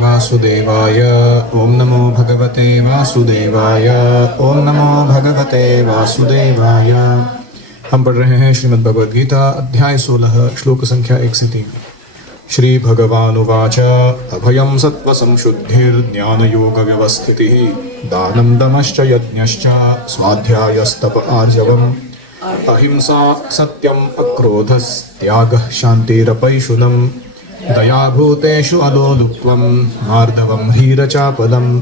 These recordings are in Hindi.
वासुदेवाय। ओम नमो भगवते वासुदेवाय। ओम नमो भगवते वासुदेवाय। हम पढ़ रहे हैं श्रीमद् भगवद गीता अध्याय 16 श्लोक संख्या 1 से 3। श्री भगवानुवाच अभयं सत्त्वसंशुद्धिर्ज्ञानयोगव्यवस्थितिः दानं दमश्च यज्ञश्च स्वाध्यायस्तप आर्जवम् अहिंसा सत्यम् अक्रोधस्त्यागः शान्तिरपैशुनम् दया भूतेषु अलोलुप्त्वं मार्दवं ह्रीरचापलम्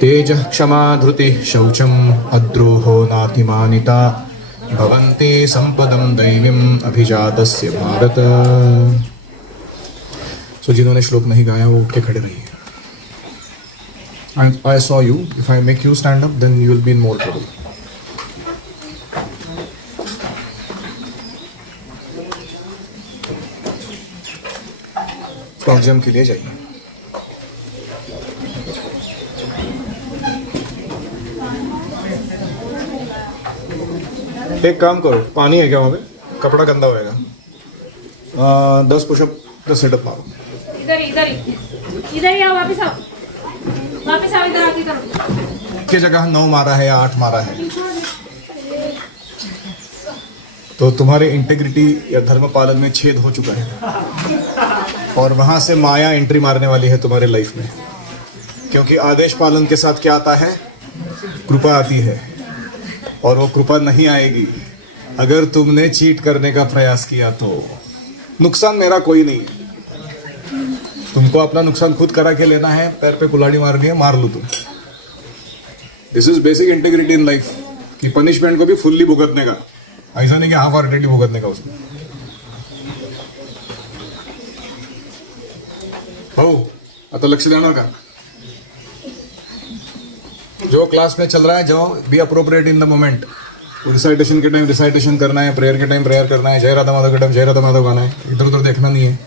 तेजः क्षमा धृतिः शौचम् अद्रोहो नातिमानिता भवन्ति संपदं दैवीम् अभिजातस्य भारत। सो जिन्होंने श्लोक नहीं गाया वो उठ के खड़े रहिए। I saw you. If I make you stand up, then you will be in more trouble. Stock जम के लिए जाइए। एक काम करो, पानी है क्या वहाँ पे? कपड़ा गंदा होएगा। 10 पुशअप 10 सेटअप मारो। इधर इधर इधर ही आओ, वापस आओ, वापस आओ, इधर आके करो। की जगह 9 मारा है या 8 मारा है तो तुम्हारे इंटेग्रिटी या धर्म पालन में छेद हो चुका है और वहां से माया एंट्री मारने वाली है तुम्हारे लाइफ में। क्योंकि आदेश पालन के साथ क्या आता है? कृपा आती है। और वो कृपा नहीं आएगी अगर तुमने चीट करने का प्रयास किया तो। नुकसान मेरा कोई नहीं, तुमको अपना नुकसान खुद करा के लेना है। पैर पे कुल्हाड़ी मारनी है, मार लो तुम। This is basic integrity in life कि पनिशमेंट को भी फुल्ली भुगतने का, ऐसा नहीं कि हाफ हार्टेडली भुगतने का उसमें। हो आता लक्ष देना का जो क्लास में चल रहा है, जो be appropriate in the moment. Recitation के टाइम रिसाइटेशन करना है, प्रेयर के टाइम प्रेयर करना है, जय राधा माधव के टाइम जय राधा माधव गाना है, इधर उधर देखना नहीं है।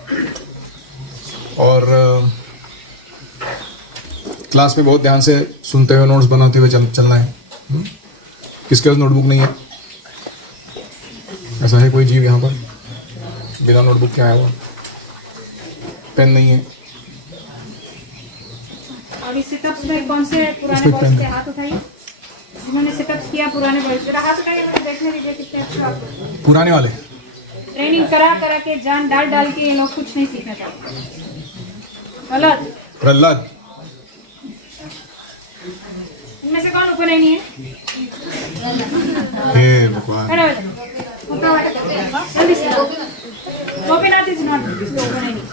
और क्लास में बहुत ध्यान से सुनते हुए नोट्स बनाते हुए चलना है। किसके पास नोटबुक नहीं है? ऐसा है कोई जीव यहाँ पर बिना नोटबुक के आया हुआ? पेन नहीं है? अभी सेटअप्स में कौन से पुराने बॉयज के हाथ उठाइए जिन्होंने सेटअप्स किया। पुराने बॉयज के हाथ उठाइए, मुझे देखने दीजिए कितने अच्छे आप पुराने वाले। ट्रेनिंग करा करा के जान डाल डाल के ये लोग कुछ नहीं सीखना चाहते। गलत। प्रहलाद इनमें से कौन ऊपर नहीं है? हे भगवान। खड़े हो जाओ। जल्दी से Gopinath is not open any.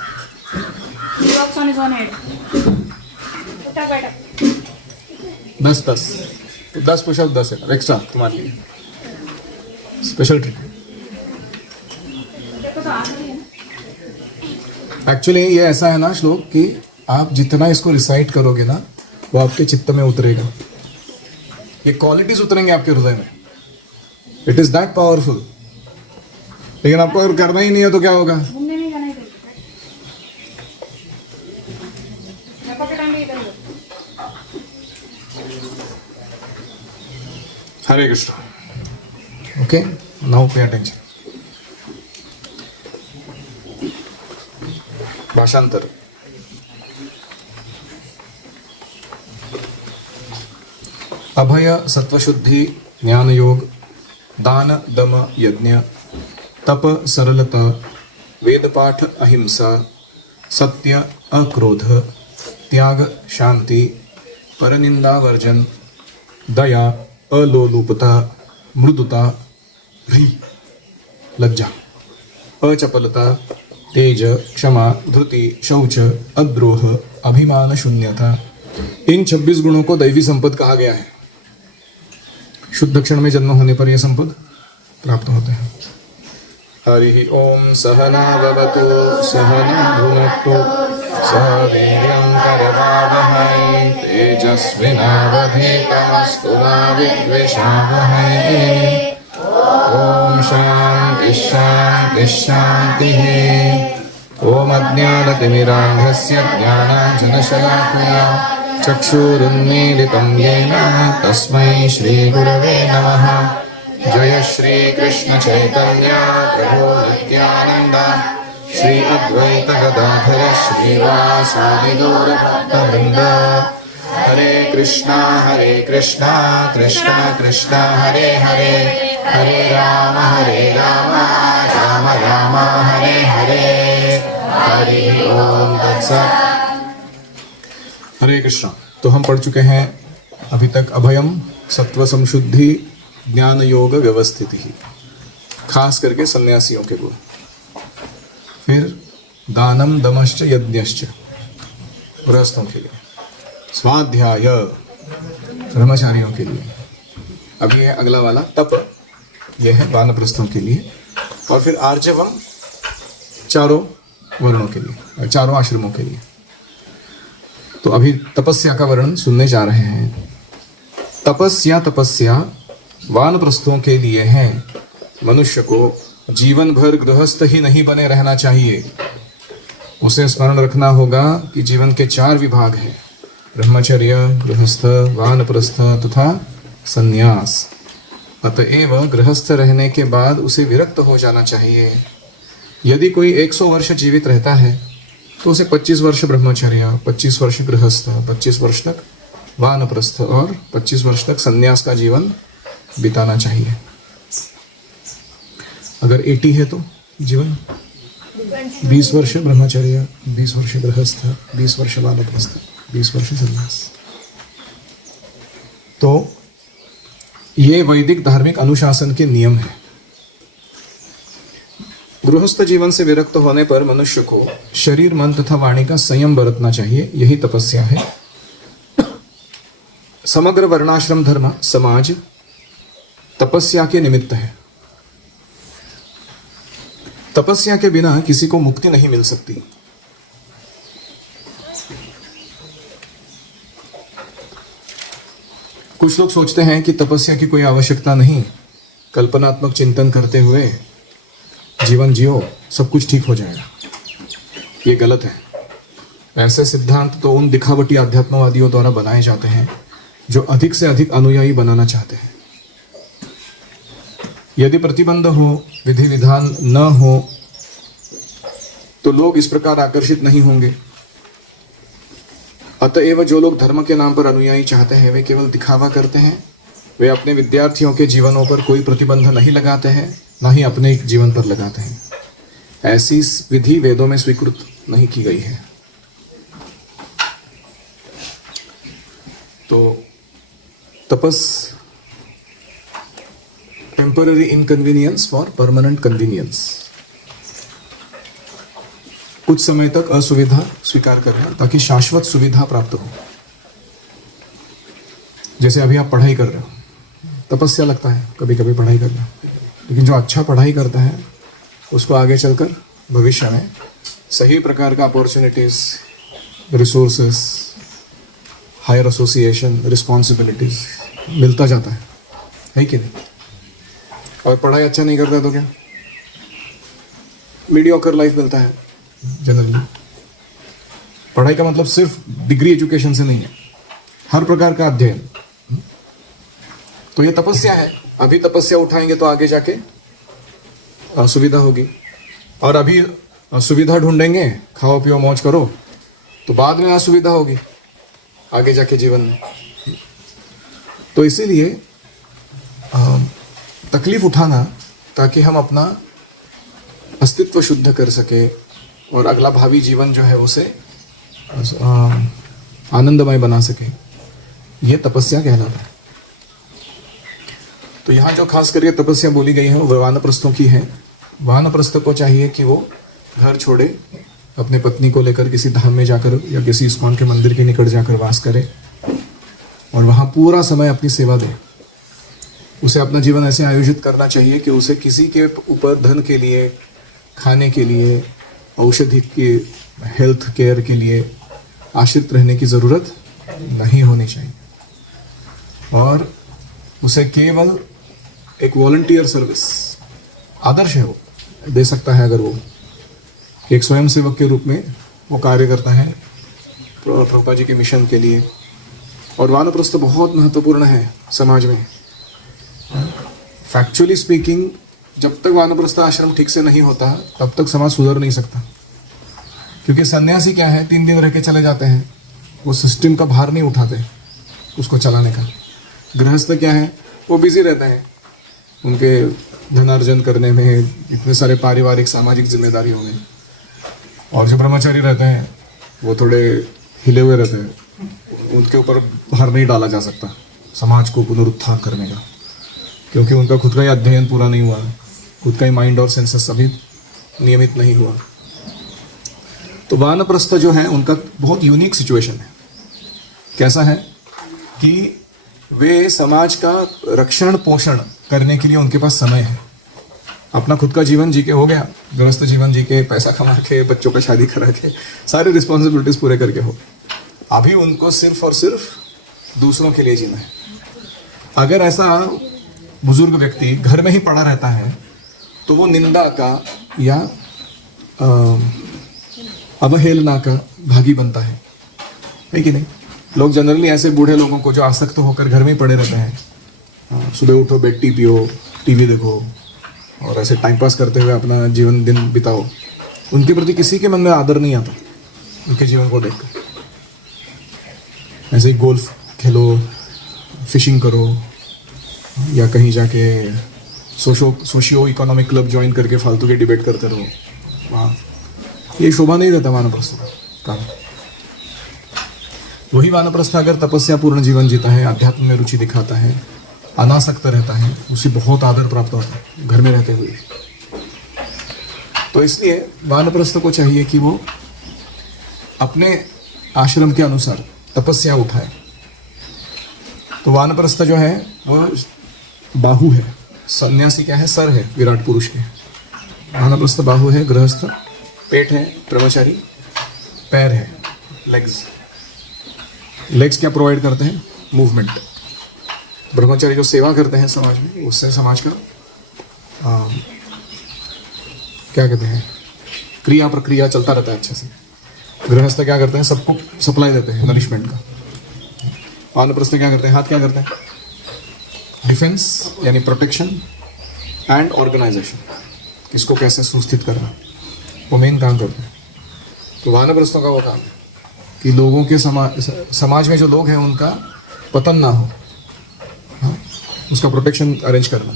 He works on his own head. उठा बैठा। 10 तो 10 पुशअप 10 है एक्स्ट्रा तुम्हारे लिए स्पेशल ट्रीट। देखो तो आ रही है ना। एक्चुअली ये ऐसा है ना श्लोक कि आप जितना इसको रिसाइट करोगे ना वो आपके चित्त में उतरेगा। ये क्वालिटीज उतरेंगे आपके हृदय में। It is that powerful. लेकिन आपको अगर करना ही नहीं है तो क्या होगा? घूमने नहीं जाना इधर। पकड़ांगे इधर। Hare Krishna. Okay, now pay attention. भाषांतर। अभय सत्वशुद्धि ज्ञान योग दान दम यज्ञ तप सरलता वेद पाठ अहिंसा सत्य अक्रोध त्याग शांति परनिंदा वर्जन दया अलोलुपता मृदुता ह्री लज्जा अचपलता तेज क्षमा धृति शौच अद्रोह अभिमान शून्यता। इन 26 गुणों को दैवी संपद कहा गया है। शुद्ध क्षण में जन्म होने पर यह संपद प्राप्त होते हैं। हरि ओम सहना भवतु सहना भुनक्तु सह वीर्यं करवावहै तेजस्विनावधीतमस्तु मा विद्विषावहै। ओम शांति शांति शांतिः। ओम अज्ञानतिमिरान्धस्य ज्ञानाञ्जनशलाकया चक्षुरुन्मीलितं येन तस्मै श्रीगुरवे नमः। जय श्री कृष्ण चैतन्य प्रभु नित्यानंद श्री अद्वैत गदाधर श्रीवासादि गौर भक्तवृंद। हरे कृष्णा कृष्णा कृष्णा हरे हरे, हरे राम राम राम हरे हरे। हरि ओम तत्सत्। हरे कृष्णा। तो हम पढ़ चुके हैं अभी तक अभयम, सत्व संशुद्धि, ज्ञान योग व्यवस्थिति, खास करके सन्यासियों के गुण। फिर दानम दमश्च यज्ञश्च गृहस्थों के लिए, स्वाध्याय ब्रह्मचारियों के लिए। अब ये है अगला वाला तप, यह है वानप्रस्थों के लिए। और फिर आर्जवम चारों वर्णों के लिए, चारों आश्रमों के लिए। तो अभी तपस्या का वर्णन सुनने जा रहे हैं। तपस्या वानप्रस्थों के लिए है। मनुष्य को जीवन भर गृहस्थ ही नहीं बने रहना चाहिए। उसे स्मरण रखना होगा कि जीवन के 4 विभाग हैं, ब्रह्मचर्य, गृहस्थ, वानप्रस्थ तथा संन्यास। अतएव गृहस्थ रहने के बाद उसे विरक्त हो जाना चाहिए। यदि कोई 100 वर्ष जीवित रहता है तो उसे 25 वर्ष ब्रह्मचर्य, 25 वर्ष गृहस्थ, 25 वर्ष तक वानप्रस्थ और 25 वर्ष तक संन्यास का जीवन बिताना चाहिए। अगर 80 है तो जीवन 20 वर्ष ब्रह्मचर्य, 20 वर्ष गृहस्थ, 20 वर्ष वानप्रस्थ, 20 वर्ष संन्यास। तो ये वैदिक धार्मिक अनुशासन के नियम है। गृहस्थ जीवन से विरक्त होने पर मनुष्य को शरीर, मन तथा वाणी का संयम बरतना चाहिए। यही तपस्या है। समग्र वर्णाश्रम धर्म समाज तपस्या के निमित्त है। तपस्या के बिना किसी को मुक्ति नहीं मिल सकती। कुछ लोग सोचते हैं कि तपस्या की कोई आवश्यकता नहीं, कल्पनात्मक चिंतन करते हुए जीवन जियो, सब कुछ ठीक हो जाएगा। ये गलत है। ऐसे सिद्धांत तो उन दिखावटी आध्यात्मवादियों द्वारा बनाए जाते हैं जो अधिक से अधिक अनुयायी बनाना चाहते हैं। यदि प्रतिबंध हो, विधि विधान न हो, तो लोग इस प्रकार आकर्षित नहीं होंगे। अतएव जो लोग धर्म के नाम पर अनुयायी चाहते हैं वे केवल दिखावा करते हैं। वे अपने विद्यार्थियों के जीवनों पर कोई प्रतिबंध नहीं लगाते हैं, ना ही अपने जीवन पर लगाते हैं। ऐसी विधि वेदों में स्वीकृत नहीं की गई है। तो तपस temporary inconvenience for permanent convenience. कुछ समय तक असुविधा स्वीकार करना ताकि शाश्वत सुविधा प्राप्त हो। जैसे अभी आप पढ़ाई कर रहे हो, तपस्या लगता है कभी कभी पढ़ाई करना, लेकिन जो अच्छा पढ़ाई करता है उसको आगे चलकर भविष्य में सही प्रकार का opportunities, resources, higher association, responsibilities मिलता जाता है कि नहीं? और पढ़ाई अच्छा नहीं करता तो क्या? मीडियोकर लाइफ मिलता है जनरली। पढ़ाई का मतलब सिर्फ डिग्री एजुकेशन से नहीं है, हर प्रकार का अध्ययन। तो ये तपस्या है। अभी तपस्या उठाएंगे तो आगे जाके सुविधा होगी, और अभी सुविधा ढूंढेंगे, खाओ पियो मौज करो, तो बाद में असुविधा होगी आगे जाके जीवन में। तो इसीलिए तकलीफ उठाना ताकि हम अपना अस्तित्व शुद्ध कर सके और अगला भावी जीवन जो है उसे आनंदमय बना सके, ये तपस्या कहलाता है। तो यहाँ जो खास करके तपस्या बोली गई है वो वानप्रस्थों की है। वानप्रस्थ को चाहिए कि वो घर छोड़े, अपने पत्नी को लेकर किसी धाम में जाकर या किसी इस्कॉन के मंदिर के निकट जाकर वास करे और वहाँ पूरा समय अपनी सेवा दे। उसे अपना जीवन ऐसे आयोजित करना चाहिए कि उसे किसी के ऊपर धन के लिए, खाने के लिए, औषधि के, हेल्थ केयर के लिए आश्रित रहने की ज़रूरत नहीं होनी चाहिए। और उसे केवल एक वॉलंटियर सर्विस, आदर्श है वो, दे सकता है अगर वो एक स्वयंसेवक के रूप में वो कार्य करता है प्रभुपाद जी के मिशन के लिए। और वानप्रस्थ बहुत महत्वपूर्ण है समाज में। फैक्चुअली स्पीकिंग, जब तक वानप्रस्थ आश्रम ठीक से नहीं होता तब तक समाज सुधर नहीं सकता। क्योंकि सन्यासी क्या है, 3 दिन रह के चले जाते हैं, वो सिस्टम का भार नहीं उठाते उसको चलाने का। गृहस्थ क्या है, वो बिजी रहते हैं उनके धनार्जन करने में, इतने सारे पारिवारिक सामाजिक जिम्मेदारियों में। और जो ब्रह्मचारी रहते हैं वो थोड़े हिले हुए रहते हैं, उनके ऊपर भार नहीं डाला जा सकता समाज को पुनरुत्थान करने का, क्योंकि उनका खुद का ही अध्ययन पूरा नहीं हुआ, खुद का ही माइंड और सेंसेस अभी नियमित नहीं हुआ। तो वानप्रस्थ जो है उनका बहुत यूनिक सिचुएशन है। कैसा है कि वे समाज का रक्षण पोषण करने के लिए उनके पास समय है। अपना खुद का जीवन जी के हो गया, गृहस्थ जीवन जी के, पैसा कमा के, बच्चों का शादी करा के, सारी रिस्पॉन्सिबिलिटीज पूरे करके हो, अभी उनको सिर्फ और सिर्फ दूसरों के लिए जीना है। अगर ऐसा बुजुर्ग व्यक्ति घर में ही पड़ा रहता है तो वो निंदा का या अवहेलना का भागी बनता है कि नहीं। लोग जनरली ऐसे बूढ़े लोगों को जो आसक्त होकर घर में ही पड़े रहते हैं, सुबह उठो, बेड टी पियो, टीवी देखो और ऐसे टाइम पास करते हुए अपना जीवन दिन बिताओ, उनके प्रति किसी के मन में आदर नहीं आता उनके जीवन को देखकर। ऐसे ही गोल्फ खेलो, फिशिंग करो, या कहीं जाके सोशियो इकोनॉमिक क्लब ज्वाइन करके फालतू के डिबेट करते रहो, वहाँ ये शोभा नहीं रहता वानप्रस्थ का। वही वानप्रस्थ अगर तपस्या पूर्ण जीवन जीता है, अध्यात्म में रुचि दिखाता है, अनासक्त रहता है, उसे बहुत आदर प्राप्त होता है घर में रहते हुए। तो इसलिए वानप्रस्थ को चाहिए कि वो अपने आश्रम के अनुसार तपस्या उठाए। तो वानप्रस्थ जो है वो बाहु है, सन्यासी क्या है, सर है विराट पुरुष के। वानप्रस्थ बाहु है, गृहस्थ पेट है, ब्रह्मचारी पैर है, लेग्स। लेग्स क्या प्रोवाइड करते हैं, मूवमेंट। ब्रह्मचारी जो सेवा करते हैं समाज में, उससे समाज का क्या कहते हैं, क्रिया प्रक्रिया चलता रहता है अच्छे से। गृहस्थ क्या करते हैं, सबको सप्लाई देते हैं नरिशमेंट का। वानप्रस्थ क्या करते हैं, हाथ क्या करते हैं, डिफेंस यानी प्रोटेक्शन एंड ऑर्गेनाइजेशन, किसको कैसे सुस्थित करना, वो मेन काम करते हैं। तो वानप्रस्थों का वो काम है कि लोगों के समाज में जो लोग हैं उनका पतन ना हो, हाँ, उसका प्रोटेक्शन अरेंज करना,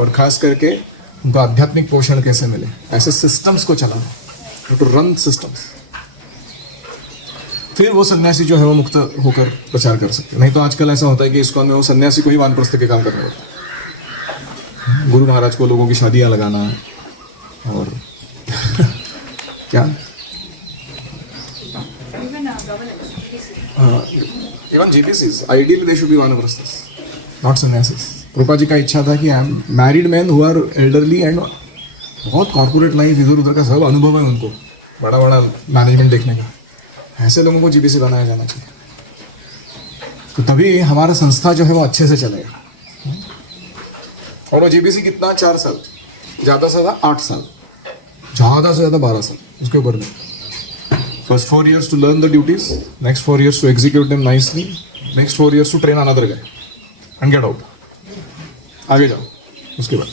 और खास करके उनका आध्यात्मिक पोषण कैसे मिले, ऐसे सिस्टम्स को चलाना, टू रन सिस्टम्स। फिर वो सन्यासी जो है वो मुक्त होकर प्रचार कर सकते। नहीं तो आजकल ऐसा होता है कि इस्कॉन में वो सन्यासी को ही वानप्रस्थ के काम करना होता है। गुरु महाराज को लोगों की शादियां लगाना और क्या, even GBCs ideally they should be वानप्रस्थस, नॉट सन्यासीज। प्रभुपाद जी का इच्छा था कि married man who are elderly and बहुत कॉर्पोरेट लाइफ, इधर उधर का सब अनुभव है उनको, बड़ा बड़ा मैनेजमेंट देखने का, ऐसे लोगों को जीपीसी बनाया जाना चाहिए। तो तभी हमारा संस्था जो है वो अच्छे से चलेगा। और वो जीपीसी कितना, 4 साल, ज़्यादा से ज़्यादा 8 साल, ज़्यादा से ज़्यादा 12 साल, उसके ऊपर नहीं। First 4 years to learn the duties, next 4 years to execute them nicely, next 4 years to train another guy and get out, आगे जाओ। उसके बाद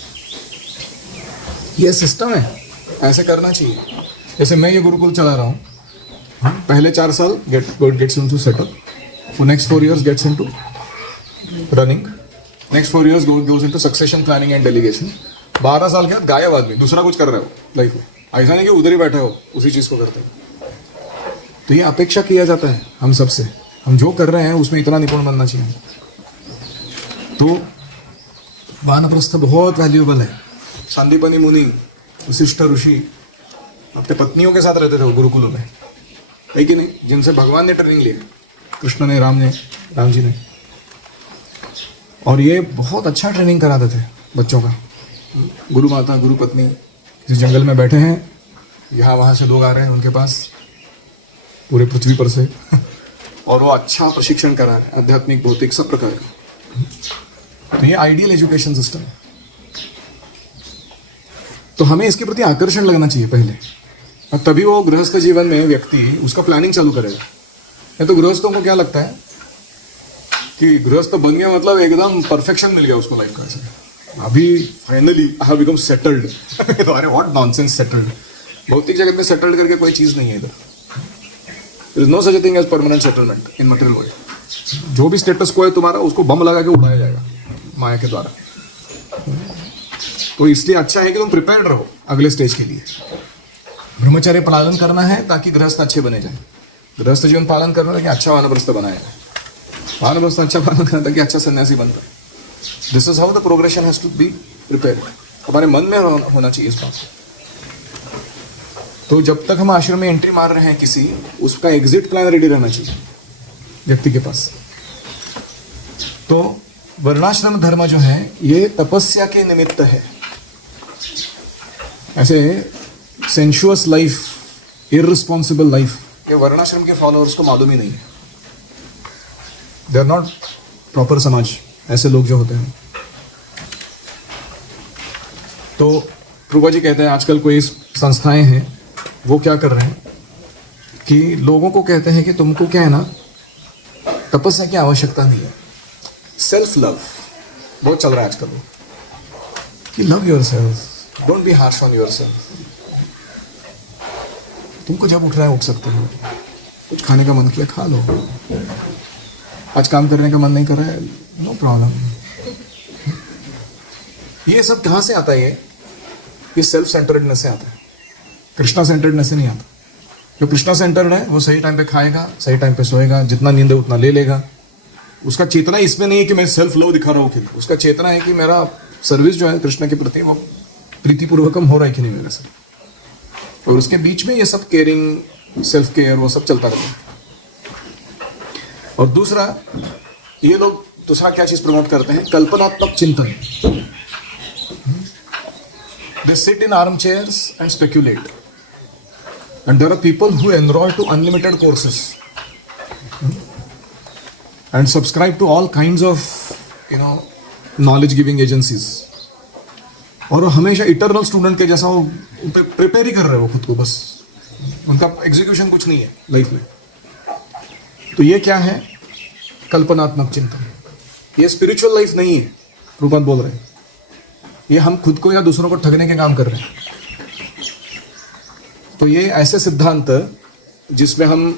ये सिस्टम है, ऐसे करना चाहिए। जैसे मैं ये गुरुकुल चला रहा हूँ, पहले 4 साल gets into setup, for next 4 years gets into running, next 4 years goes into succession planning and delegation। 12 साल के बाद गायब आदमी, दूसरा कुछ कर रहे हो लाइफ में, ऐसा नहीं कि उधर ही बैठे हो उसी चीज को करते हो। तो ये अपेक्षा किया जाता है हम सबसे, हम जो कर रहे हैं उसमें इतना निपुण बनना चाहिए। तो वानप्रस्थ बहुत वैल्यूएबल है। सांदीपनी मुनि, वशिष्ठ ऋषि अपने पत्नियों के साथ रहते थे वो गुरुकुलों में, है कि नहीं, जिनसे भगवान ने ट्रेनिंग ली, कृष्ण ने, राम जी ने। और ये बहुत अच्छा ट्रेनिंग कराते थे बच्चों का। गुरु माता, गुरु पत्नी किसी जंगल में बैठे हैं, यहाँ वहाँ से लोग आ रहे हैं उनके पास पूरे पृथ्वी पर से और वो अच्छा प्रशिक्षण करा रहे हैं, आध्यात्मिक, भौतिक, सब प्रकार का। तो ये आइडियल एजुकेशन सिस्टम है। तो हमें इसके प्रति आकर्षण लगना चाहिए पहले, और तभी वो गृहस्थ जीवन में व्यक्ति उसका प्लानिंग चालू करेगा। नहीं तो गृहस्थों को क्या लगता है कि गृहस्थ बन गया मतलब एकदम परफेक्शन मिल गया उसको लाइफ का, ऐसे अभी finally I have become settled. अरे व्हाट नॉनसेंस सेटल्ड, भौतिक जगत में सेटल्ड करके कोई चीज़ नहीं है इधर। There is no such thing as permanent settlement in material world. जो भी स्टेटस को है तुम्हारा, उसको बम लगा के उड़ाया जाएगा माया के द्वारा। तो इसलिए अच्छा है कि तुम प्रिपेयर्ड रहो अगले स्टेज के लिए। ब्रह्मचर्य पालन करना है ताकि गृहस्थ अच्छे बने जाए, गृहस्थ जीवन पालन करना है कि अच्छा वानप्रस्थ बनाया जाए, वानप्रस्थ अच्छा पालन करना ताकि अच्छा सन्यासी बन जाए। This is how the progression has to be prepared. हमारे मन में होना चाहिए इस बात को। तो जब तक हम आश्रम में एंट्री मार रहे हैं किसी, उसका एग्जिट प्लान रेडी रहना चाहिए व्यक्ति के पास। तो वर्णाश्रम धर्म जो है ये तपस्या के निमित्त है। ऐसे सेंशुअस लाइफ, इररिस्पॉन्सिबल लाइफ, ये वर्णाश्रम के फॉलोअर्स को मालूम ही नहीं है। दे आर नॉट प्रॉपर समाज, ऐसे लोग जो होते हैं। तो प्रभु जी कहते हैं आजकल कोई संस्थाएं हैं, वो क्या कर रहे हैं कि लोगों को कहते हैं कि तुमको क्या है ना, तपस्या की आवश्यकता नहीं है। सेल्फ लव बहुत चल रहा है आजकल, कि love your self, don't be harsh on your self. तुमको जब उठ रहा है उठ सकते हो, कुछ खाने का मन किया खा लो, आज काम करने का मन नहीं कर रहा है, नो प्रॉब्लम। ये सब कहाँ से आता है? ये सेल्फ सेंटर्डनेस से आता है, कृष्णा सेंटर्डनेस से नहीं आता। जो कृष्णा सेंटर्ड है वो सही टाइम पे खाएगा, सही टाइम पे सोएगा, जितना नींद है उतना ले लेगा। उसका चेतना इसमें नहीं है कि मैं सेल्फ लव दिखा रहा हूँ कि, उसका चेतना है कि मेरा सर्विस जो है कृष्ण के प्रति वो प्रीतिपूर्वकम हो रहा है कि नहीं मेरे से। और उसके बीच में ये सब केयरिंग, सेल्फ केयर, वो सब चलता रहता है। और दूसरा, ये लोग दूसरा क्या चीज प्रमोट करते हैं? कल्पनात्मक चिंतन। They sit in armchairs and speculate, and there are people who enroll to unlimited courses and subscribe to all kinds of knowledge giving agencies, और वो हमेशा इटरनल स्टूडेंट के जैसा वो प्रिपेयर ही कर रहे हो खुद को, बस उनका एग्जीक्यूशन कुछ नहीं है लाइफ में। तो ये क्या है? कल्पनात्मक चिंतन। ये स्पिरिचुअल लाइफ नहीं है, रूपन बोल रहे हैं। ये हम खुद को या दूसरों को ठगने के काम कर रहे हैं। तो ये ऐसे सिद्धांत जिसमें हम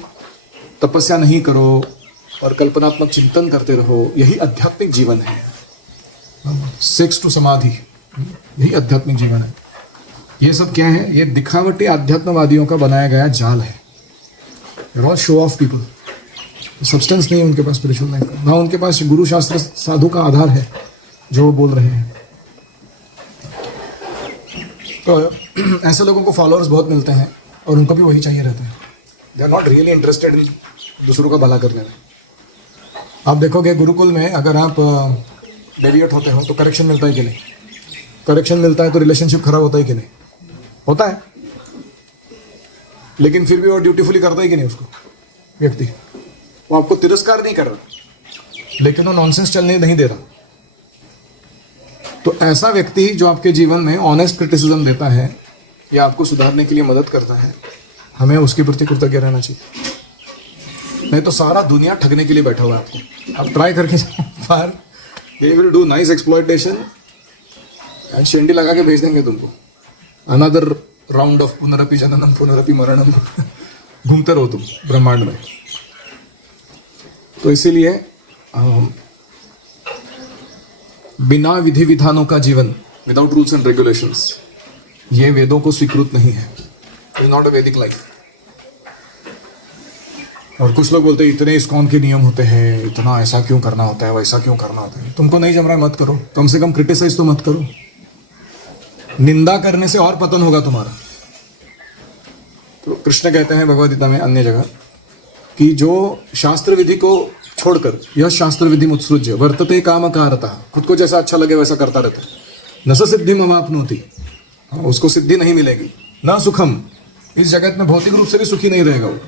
तपस्या नहीं करो और कल्पनात्मक चिंतन करते रहो, यही आध्यात्मिक जीवन है। 6 to समाधि, यही आध्यात्मिक जीवन है। ये सब क्या है? ये दिखावटी आध्यात्मवादियों का बनाया गया जाल है। All show off people, substance नहीं है उनके पास स्पिरिचुअल लाइफ का, ना उनके पास गुरु शास्त्र साधु का आधार है जो वो बोल रहे हैं। तो ऐसे लोगों को फॉलोअर्स बहुत मिलते हैं और उनको भी वही चाहिए रहता है। They are not really interested in दूसरों का भला करने में। आप देखोगे गुरुकुल में अगर आप डेविएट होते हो तो करेक्शन मिलता है कि नहीं? करेक्शन मिलता है तो रिलेशनशिप खराब होता है कि नहीं? होता है। लेकिन फिर भी वो ड्यूटीफुली करता है कि नहीं उसको व्यक्ति? वो आपको तिरस्कार नहीं कर रहा, लेकिन वो नॉनसेंस चलने नहीं दे रहा। तो ऐसा व्यक्ति जो आपके जीवन में ऑनेस्ट क्रिटिसिज्म देता है या आपको सुधारने के लिए मदद करता है, हमें उसके प्रति कृतज्ञ रहना चाहिए। नहीं तो सारा दुनिया ठगने के लिए बैठा हुआ है आपको। आप ट्राई करके बाहर, they will do nice exploitation and शेंडी लगा के भेज देंगे तुमको। अनदर राउंड ऑफ पुनरपि जननम पुनरपि मरणम, घूमते रहो तुम ब्रह्मांड में। तो इसीलिए बिना विधि विधानों का जीवन, विदाउट रूल्स एंड रेगुलेशंस, ये वेदों को स्वीकृत नहीं है। इट इज नॉट अ वैदिक लाइफ। और कुछ लोग बोलते हैं इतने इस्कॉन के नियम होते हैं, इतना ऐसा क्यों करना होता है, वैसा क्यों करना होता है। तुमको नहीं जम रहा है मत करो, कम से कम क्रिटिसाइज तो मत करो। निंदा करने से और पतन होगा तुम्हारा। तो कृष्ण कहते हैं भगवद गीता में अन्य जगह कि जो शास्त्र विधि को छोड़कर, यह शास्त्र विधि मुत्सृज्य वर्तते कामकारता, खुद को जैसा अच्छा लगे वैसा करता रहता है, न स सिद्धिम अवाप्नोति, उसको सिद्धि नहीं मिलेगी। न सुखम, इस जगत में भौतिक रूप से भी सुखी नहीं रहेगा वो।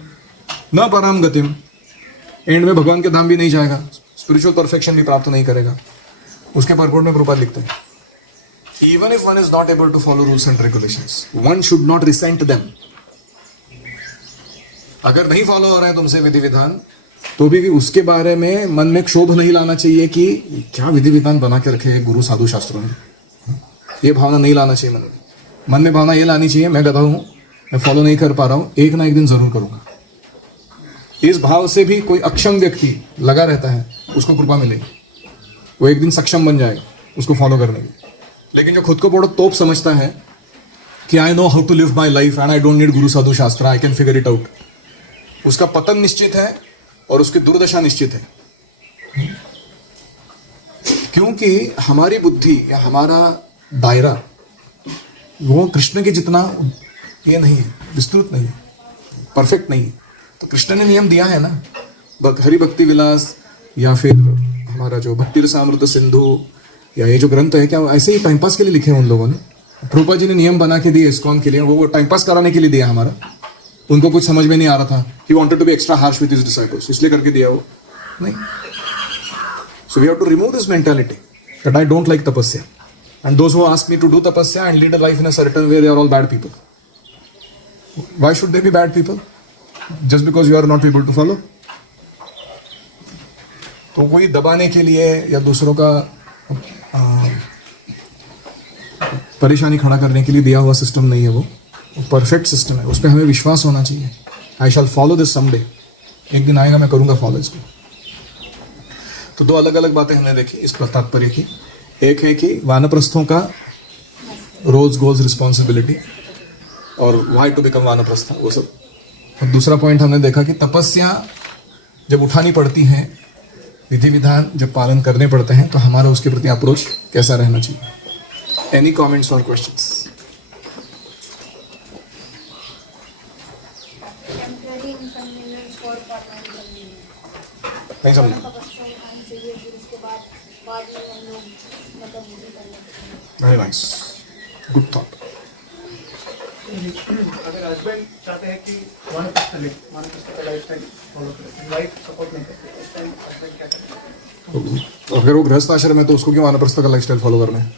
न पराम गतिम, एंड में भगवान के धाम भी नहीं जाएगा, स्पिरिचुअल परफेक्शन भी प्राप्त नहीं करेगा। उसके परपोर्ट में प्रभुपाद लिखते हैं, even if one is not able to follow rules and regulations, one should not resent them. अगर नहीं फॉलो हो रहा है तुमसे विधि विधान, तो भी उसके बारे में मन में क्षोभ नहीं लाना चाहिए कि क्या विधि विधान बना के रखे हैं गुरु साधु शास्त्रों ने। ये भावना नहीं लाना चाहिए मन में। मन में भावना ये लानी चाहिए, मैं गधा हूं, मैं फॉलो नहीं कर पा रहा हूं, एक ना एक दिन जरूर करूंगा। इस भाव से भी कोई अक्षम व्यक्ति लगा रहता है, उसको कृपा मिलेगी, वो एक दिन सक्षम बन जाएगा उसको फॉलो करने की। लेकिन जो खुद को बड़ा तोप समझता है कि I know how to live my life and I don't need guru sadhu shastra, I can figure it out, उसका पतन निश्चित है और उसकी दुर्दशा निश्चित है। क्योंकि हमारी बुद्धि या हमारा दायरा वो कृष्ण के जितना ये नहीं है, विस्तृत नहीं है, परफेक्ट नहीं है। तो कृष्ण ने नियम दिया है ना, हरि भक्ति विलास या फिर हमारा जो भक्ति रसामृत सिंधु या ये जो ग्रंथ है, क्या ऐसे ही टाइम पास के लिए लिखे हैं उन लोगों ने? प्रभुपाद जी ने नियम बना के दिए इस्कॉन के लिए, वो टाइम पास कराने के लिए दिया हमारा। उनको कुछ समझ में नहीं आ रहा था, he wanted to be extra harsh with his disciples, इसलिए करके दिया वो नहीं। So we have to remove this mentality that I don't like tapasya, and those who ask me to do tapasya and lead a life in a certain way, they are all bad people. Why should they be bad people? Just because you are not able to follow? तो कोई दबाने के लिए या दूसरों का परेशानी खड़ा करने के लिए दिया हुआ सिस्टम नहीं है, वो परफेक्ट सिस्टम है, उस पर हमें विश्वास होना चाहिए। आई शैल फॉलो दिस समडे, एक दिन आएगा मैं करूँगा फॉलो इसको। तो दो अलग अलग बातें हमने देखी इस तात्पर्य की। एक है कि वानप्रस्थों का रोज गोल्स रिस्पॉन्सिबिलिटी और व्हाई टू बिकम वानप्रस्थ, वो सब। और दूसरा पॉइंट हमने देखा कि तपस्या जब उठानी पड़ती है, विधि विधान जब पालन करने पड़ते हैं, तो हमारा उसके प्रति अप्रोच कैसा रहना चाहिए। एनी कमेंट्स और क्वेश्चंस? नहीं समझा? Very nice, good thought. अगर हस्बैंड चाहते हैं कि वानप्रस्थ का लाइफस्टाइल फॉलो करें, वाइफ सपोर्ट नहीं करती, उस टाइम हस्बैंड क्या करें? तो अगर वो गृहस्थ आश्रम है तो उसको क्यों वानप्रस्थ का लाइफस्टाइल फॉलो करना है?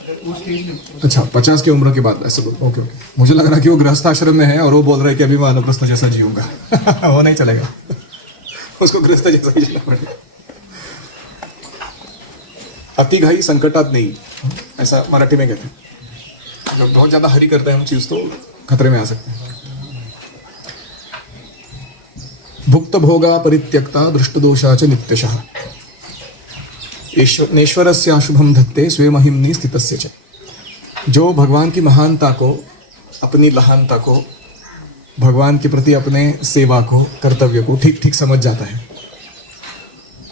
अगर उस स्टेज में अच्छा, 50 की उम्र के बाद ऐसे बोल। ओके ओके, मुझे लग रहा है कि वो गृहस्थ आश्रम में है और वो बोल रहा है कि अभी मैं वानप्रस्थ जैसा जीऊंगा। वो नहीं चलेगा, उसको गृहस्थ जैसा ही जीना पड़ेगा। अति घाई संकटात नहीं, ऐसा मराठी में कहते हैं। जब बहुत ज्यादा हरी करते हैं हम चीज तो खतरे में आ सकते हैं। भुक्त भोगा परित्यक्ता दृष्ट दोषा च नित्यशः ईश्वरस्य अशुभम धत्ते स्वे महिमनि स्थितस्य च। जो भगवान की महानता को, अपनी लहानता को, भगवान के प्रति अपने सेवा को, कर्तव्य को ठीक ठीक समझ जाता है,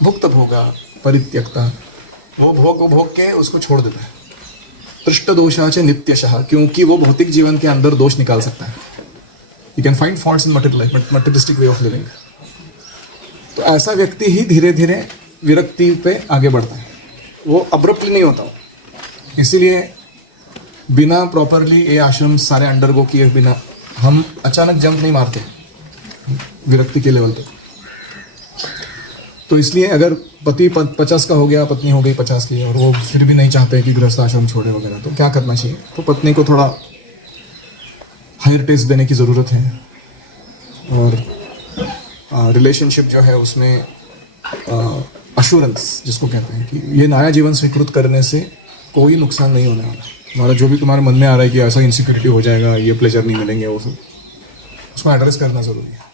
भुक्त भोगा परित्यक्ता, वो भोग के उसको छोड़ देता है। दृष्ट दोषाच नित्यशः, क्योंकि वो भौतिक जीवन के अंदर दोष निकाल सकता है। You can find faults in materialistic way of living. तो ऐसा व्यक्ति ही धीरे धीरे विरक्ति पे आगे बढ़ता है, वो अब्रप्टली नहीं होता। इसीलिए बिना प्रॉपरली ये आश्रम सारे अंडरगो किए बिना हम अचानक जंप नहीं मारते विरक्ति के लेवल पे। तो इसलिए अगर पति 50 का हो गया, पत्नी हो गई 50 की, और वो फिर भी नहीं चाहते कि गृहस्थ आश्रम छोड़े वगैरह, तो क्या करना चाहिए? तो पत्नी को थोड़ा हायर टेस्ट देने की ज़रूरत है, और रिलेशनशिप जो है उसमें अश्योरेंस जिसको कहते हैं कि ये नया जीवन स्वीकृत करने से कोई नुकसान नहीं होने वाला। हमारा जो भी तुम्हारे मन में आ रहा है कि ऐसा इनसिक्योरिटी हो जाएगा, ये प्लेजर नहीं मिलेंगे, वो सब उसको एड्रेस करना ज़रूरी है।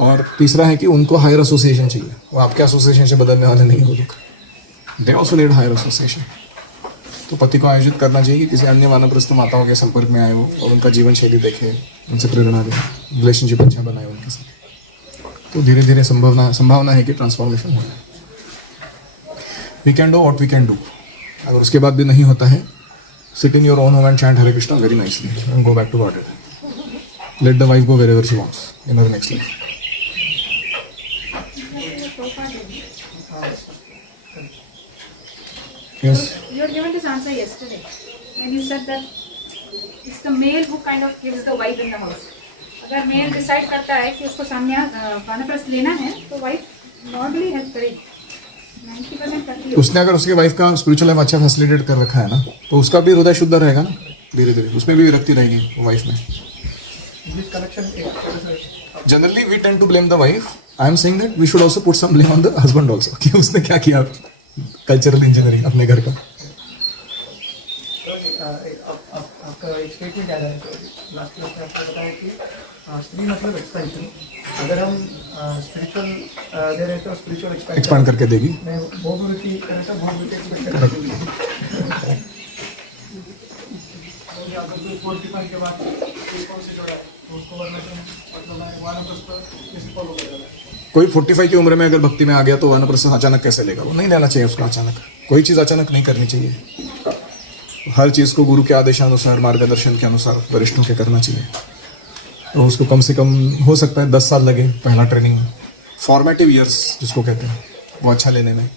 और तीसरा है कि उनको हायर एसोसिएशन चाहिए, वो आपके एसोसिएशन से बदलने वाले नहीं हो लोग, they also need higher association. तो पति को आयोजित करना चाहिए कि किसी अन्य वानप्रस्थ माताओं के संपर्क में आए हो और उनका जीवन शैली देखे, उनसे प्रेरणा दे, रिलेशनशिप अच्छा बनाए उनके साथ। तो धीरे धीरे संभावना है कि ट्रांसफॉर्मेशन हो जाए। We can do what we can do. अगर उसके बाद भी नहीं होता है, sit in your own home and chant Hare Krishna very nicely and go back to God. Let the wife go wherever she wants in her next life. Yes. You had given this answer yesterday when you said that it's the male who kind of gives the wife in the house. अगर मेल डिसाइड करता है कि उसको सामने वानप्रस्थ लेना है तो वाइफ नॉर्मली हेल्प करेगी, 90% करती है। उसने अगर उसके वाइफ का स्पिरिचुअल लाइफ अच्छा फैसिलिटेट कर रखा है ना, तो उसका भी हृदय शुद्ध रहेगा ना, धीरे धीरे उसमें भी विरक्ति रहेगी वाइफ में। Generally we tend to blame the wife. I am saying that we should also put some blame on the husband also कि उसने क्या किया कल्चरल इंजीनियरिंग अपने घर का। आपका एक स्टेटमेंट याद है लास्ट क्लास में आपने बताया कि स्त्री मतलब एक्सपेंशन। अगर हम स्पिरिचुअल दे रहे तो स्पिरिचुअल एक्सपांड करके देगी। मैं भोगवृत्ति करे तो भोगवृत्ति एक्सपेक्ट करेगी। अगर कोई 45 के बाद कौन से जोड़ा है तो उसको वर्णक्रम मतलब मैं वानप्रस्थ कैसे फॉलो करेगा। कोई 45 की उम्र में अगर भक्ति में आ गया तो वानप्रस्थ अचानक कैसे लेगा? वो नहीं लेना चाहिए उसको अचानक। कोई चीज़ अचानक नहीं करनी चाहिए। हर चीज़ को गुरु के आदेशानुसार, मार्गदर्शन के अनुसार, वरिष्ठों के करना चाहिए। तो उसको कम से कम हो सकता है 10 साल लगे पहला ट्रेनिंग, फॉर्मेटिव ईयर्स जिसको कहते हैं, वो अच्छा लेने में।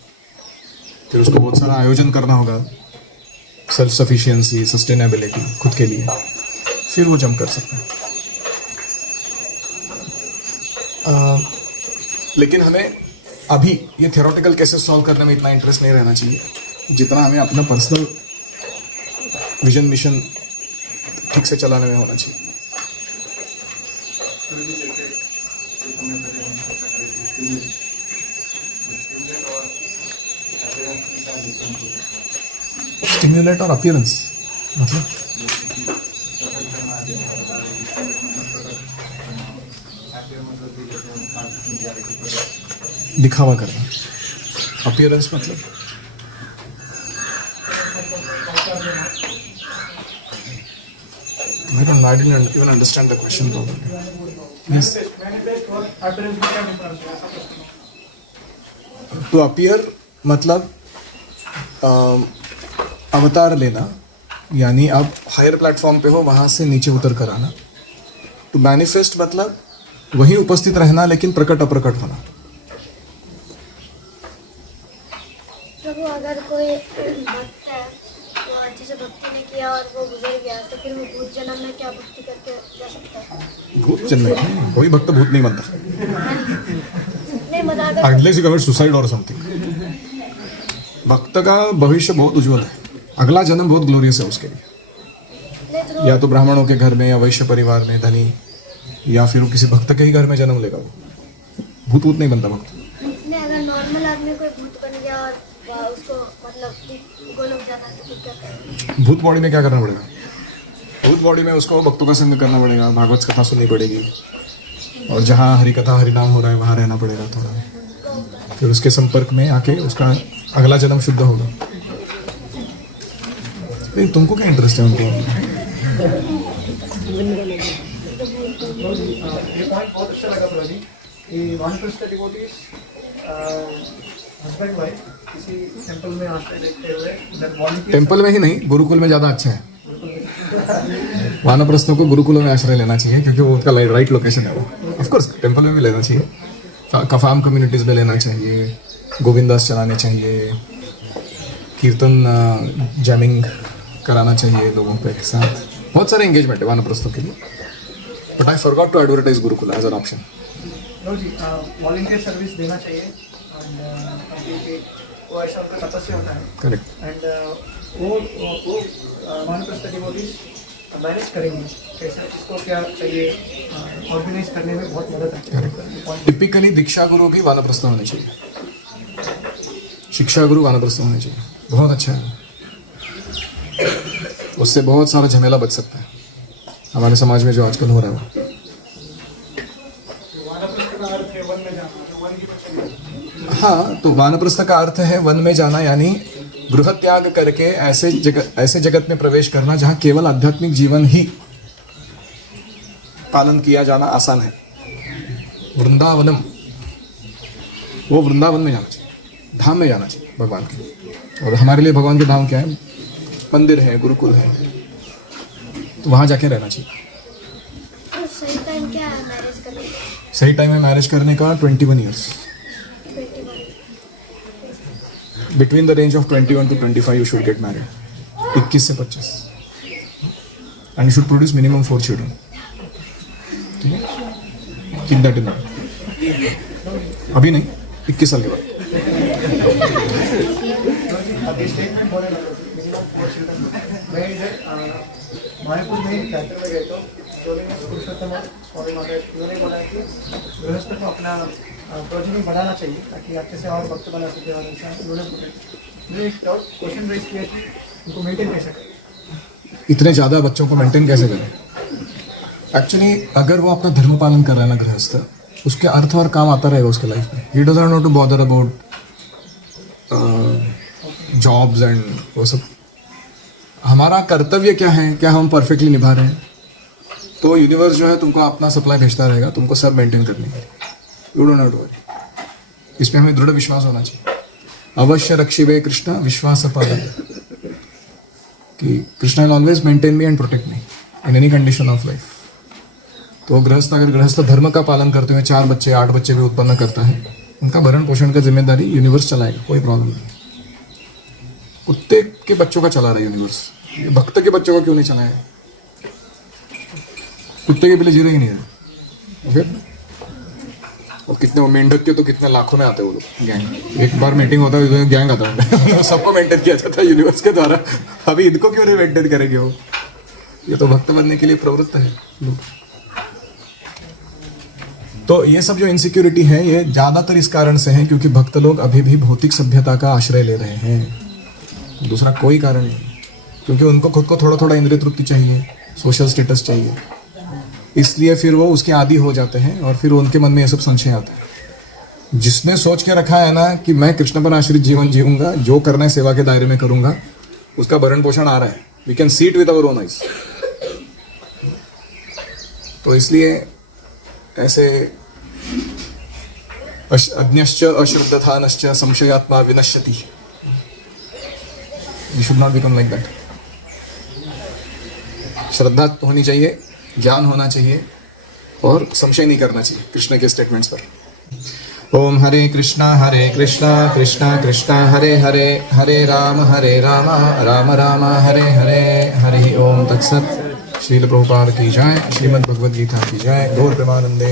फिर उसको बहुत सारा आयोजन करना होगा, सेल्फ सफिशिएंसी, सस्टेनेबिलिटी खुद के लिए, फिर वो जम कर सकता है। लेकिन हमें अभी ये थियोरेटिकल केसेस सॉल्व करने में इतना इंटरेस्ट नहीं रहना चाहिए जितना हमें अपना पर्सनल विजन मिशन ठीक से चलाने में होना चाहिए। स्टिम्युलेट और अपीयरेंस मतलब दिखावा करना, अपीयरेंस मतलब I didn't even understand the question properly. Yes. To appear मतलब अवतार लेना, यानी आप हायर प्लेटफॉर्म पे हो वहां से नीचे उतर कर आना। टू मैनिफेस्ट मतलब वहीं उपस्थित रहना लेकिन प्रकट अप्रकट होना। प्रभु अगर कोई भक्त है तो अच्छे से भक्ति नहीं किया और वो गुजर गया तो फिर वो भूत जन्म में क्या भक्ति करके जा सकता है? भूत जन्म में कोई भक्त भूत नहीं बनता, नहीं मतलब अगर अनलेस यू कमिट सुसाइड और समथिंग। भक्त का भविष्य बहुत उज्जवल है, अगला जन्म बहुत ग्लोरियस है उसके लिए। नहीं तो या तो ब्राह्मणों के घर में या वैश्य परिवार में धनी, या फिर वो किसी भक्त के ही घर में जन्म लेगा। वो भूत भूत नहीं बनता भक्त। नहीं अगर नॉर्मल आदमी कोई भूत बन गया और उसको मतलब गोलोक जाना है तो फिर क्या करें? भूत बॉडी में क्या करना पड़ेगा? भूत बॉडी में उसको भक्तों का संग करना पड़ेगा, भागवत कथा सुननी पड़ेगी, और जहाँ हरि कथा हरिनाम हो रहा है वहाँ रहना पड़ेगा थोड़ा। फिर उसके संपर्क में आके उसका अगला जन्म शुद्ध होगा। नहीं तुमको क्या इंटरेस्ट है उनको? ये पॉइंट बहुत अच्छा लगा प्रभु जी कि वानप्रस्थ डिवोटीज हस्बैंड वाइफ किसी टेंपल में आश्रय लेते हुए टेम्पल में ही नहीं, गुरुकुल में ज़्यादा अच्छा है। वानप्रस्थों को गुरुकुलों में आश्रय लेना चाहिए क्योंकि वो उनका राइट लोकेशन है। वो ऑफ कोर्स टेम्पल में भी लेना चाहिए, कफाम कम्युनिटीज़ में लेना चाहिए, गोविंदास चलाने चाहिए, कीर्तन जैमिंग कराना चाहिए लोगों पे एक साथ। बहुत सारे एंगेजमेंट है वानप्रस्थों के लिए। But I forgot to advertise gurukul as an option. No जी, वॉलंटियर सर्विस देना चाहिए एंड वो ऐसा आपका तपस्या होता है। करेक्ट। एंड वो वानप्रस्थ डिवोटीज मैनेज करेंगे कैसे इसको क्या चाहिए, ऑर्गेनाइज करने में बहुत मदद आती है। टिपिकली दीक्षा गुरु भी वानप्रस्थ होने चाहिए, शिक्षा गुरु वानप्रस्थ होने चाहिए। बहुत अच्छा है, उससे बहुत सारा झमेला बच सकता है हमारे समाज में जो आजकल हो रहा है। वानप्रस्थ का अर्थ है वन में जाना, वन की बचना। हाँ, तो वानप्रस्थ का अर्थ है वन में जाना, यानी गृह त्याग करके ऐसे जगत में प्रवेश करना जहाँ केवल आध्यात्मिक जीवन ही पालन किया जाना आसान है। वृंदावनम, वो वृंदावन में जाना चाहिए, धाम में जाना चाहिए भगवान के। और हमारे लिए भगवान के धाम क्या है? मंदिर है, गुरुकुल है, तो वहाँ जाके रहना चाहिए। तो सही टाइम क्या है मैरिज करने का? सही टाइम है मैरिज करने का 21 years. 21 between the range of 21 to 25 you should get married. 21 से 25 and you should produce minimum 4 children. ठीक है, कीप दैट इन माइंड। अभी नहीं, 21 साल के बाद। अभी स्टेटमेंट बोले मिनिमम 4 चिल्ड्रन। मैं इधर मायापुर में यात्रा में गए तो ज्योतिर्लिंग पुरुषोत्तम स्वामी महाराज उन्होंने बोला कि गृहस्थ को अपना प्रोजनी बढ़ाना चाहिए ताकि अच्छे से और भक्त बना सके। और ऐसा उन्होंने एक क्वेश्चन रेज किया कि उनको मेंटेन कैसे करें। इतने ज़्यादा बच्चों को मेंटेन कैसे करें? एक्चुअली अगर वो अपना धर्म पालन कर रहा है ना गृहस्थ, उसके अर्थ और काम आता रहेगा उसके लाइफ में. He doesn't not to bother about jobs and वो सब. हमारा कर्तव्य क्या है, क्या हम परफेक्टली निभा रहे हैं, तो यूनिवर्स जो है तुमको अपना सप्लाई भेजता रहेगा, तुमको सब मेंटेन करने के लिए. You don't not worry. इसमें हमें दृढ़ विश्वास होना चाहिए. अवश्य रक्षिबे कृष्ण विश्वास पालन, कि Krishna will always maintain me and protect me in any condition of life. तो गृहस्थ अगर गृहस्थ धर्म का पालन करते हुए 4 बच्चे 8 बच्चे भी उत्पन्न करता है, उनका भरण पोषण का जिम्मेदारी यूनिवर्स चलाएगा, कोई प्रॉब्लम नहीं. कुत्ते के बच्चों का चला रहा है यूनिवर्स, भक्त के बच्चों का क्यों नहीं चलाएगा? कुत्ते के पहले जी रहे ही नहीं है. ओके. और कितने मेंढक के तो कितने लाखों में आते हैं वो लोग गैंग. एक बार मीटिंग होता है गैंग आता है सबको मेंटेन किया जाता है यूनिवर्स के द्वारा. अभी इनको क्यों नहीं मेंटेन करेंगे वो? ये तो भक्त बनने के लिए प्रवृत्त है लोग. तो ये सब जो इनसिक्योरिटी है ये ज्यादातर इस कारण से है क्योंकि भक्त लोग अभी भी भौतिक सभ्यता का आश्रय ले रहे हैं. दूसरा कोई कारण नहीं. क्योंकि उनको खुद को थोड़ा थोड़ा इंद्रिय तृप्ति चाहिए, सोशल स्टेटस चाहिए, इसलिए फिर वो उसके आदी हो जाते हैं और फिर उनके मन में ये सब संशय आता है. जिसने सोच के रखा है ना कि मैं कृष्ण पर आश्रित जीवन जीऊंगा, जो करना है सेवा के दायरे में करूंगा, उसका भरण पोषण आ रहा है. We can see it with our own eyes. तो इसलिए ऐसे अज्ञश्च अश्रद्धानश्च संशयात्मा विनश्यति. We should not become like that. श्रद्धा होनी चाहिए, ज्ञान होना चाहिए और संशय नहीं करना चाहिए कृष्ण के स्टेटमेंट्स पर. ओम हरे कृष्णा कृष्णा कृष्णा हरे हरे, हरे राम राम राम हरे हरे. हरि ओम तत्सत. श्रील प्रभुपाद की जय. श्रीमद् भगवद गीता की जय. गौर प्रेमानंदे.